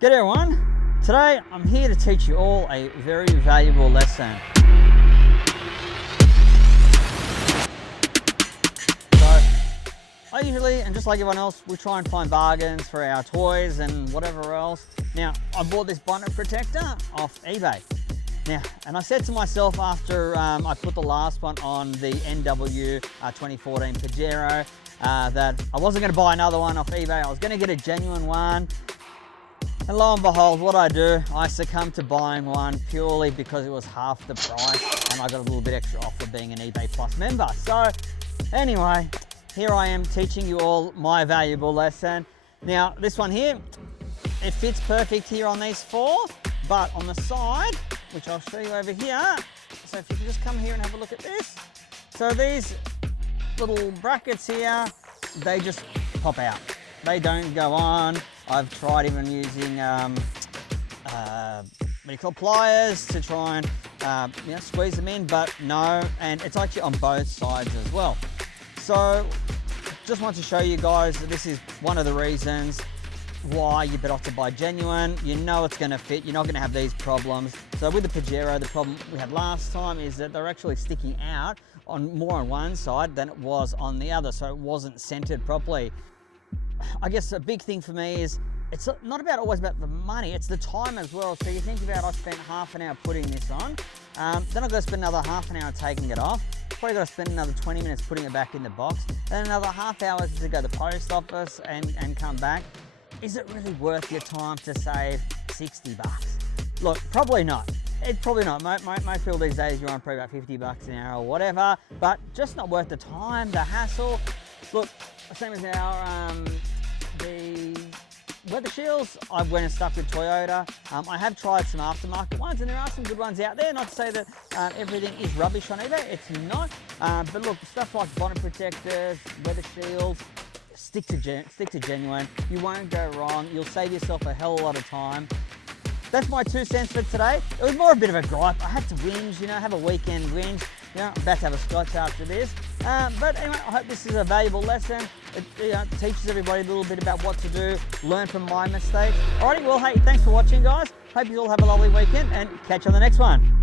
G'day everyone, today I'm here to teach you all a very valuable lesson. So, I usually, and just like everyone else, we try and find bargains for our toys and whatever else. Now, I bought this bonnet protector off eBay. Now, and I said to myself after I put the last one on the NW 2014 Pajero that I wasn't going to buy another one off eBay. I was going to get a genuine one. And lo and behold, what I do, I succumb to buying one purely because it was half the price and I got a little bit extra off for being an eBay Plus member. So anyway, here I am teaching you all my valuable lesson. Now this one here, it fits perfect here on these four, but on the side, which I'll show you over here. So if you can just come here and have a look at this. So these little brackets here, they just pop out. They don't go on. I've tried even using pliers to try and squeeze them in, but no, and it's actually on both sides as well. So just want to show you guys that this is one of the reasons why you're better off to buy genuine. You know it's going to fit, you're not going to have these problems. So with the Pajero, the problem we had last time is that they're actually sticking out more on one side than it was on the other, so it wasn't centered properly. I guess a big thing for me is it's not always about the money, it's the time as well. So you think about, I spent half an hour putting this on, then I've got to spend another half an hour taking it off, probably got to spend another 20 minutes putting it back in the box, then another half hour to go to the post office and come back. Is it really worth your time to save 60 bucks? Look, probably not. It's probably not. Most people these days, you're on probably about 50 bucks an hour or whatever, but just not worth the time, the hassle. Look, same as our the weather shields, I went and stuck with Toyota. I have tried some aftermarket ones, and there are some good ones out there. Not to say that everything is rubbish on eBay, it's not. But look, stuff like bonnet protectors, weather shields, stick to genuine. You won't go wrong. You'll save yourself a hell of a lot of time. That's my 2 cents for today. It was more a bit of a gripe. I had to whinge, have a weekend whinge. I'm about to have a scotch after this. But anyway, I hope this is a valuable lesson. It teaches everybody a little bit about what to do, learn from my mistakes. Alrighty, well, hey, thanks for watching, guys. Hope you all have a lovely weekend and catch you on the next one.